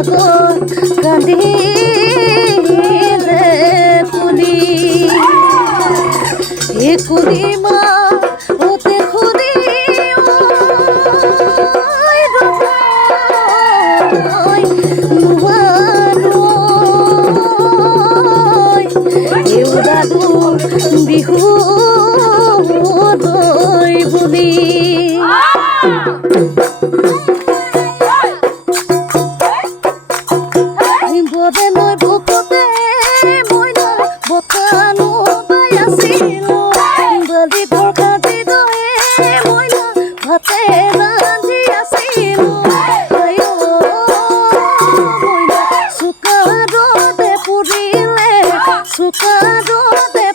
পাগল কান্দিলে কুলি এ কুলি মা ওতে খুলি এউদাদু বিহু দৈ বুলি বদে নৈ ভোকতে মইনা বকানো বাই আছিলো বলি বৰখা দি দয়ে মইনা ভাতে ৰান্ধি আছিলো আয়ো মইনা চুকা ৰদে পুৰিলে চুকা ৰদে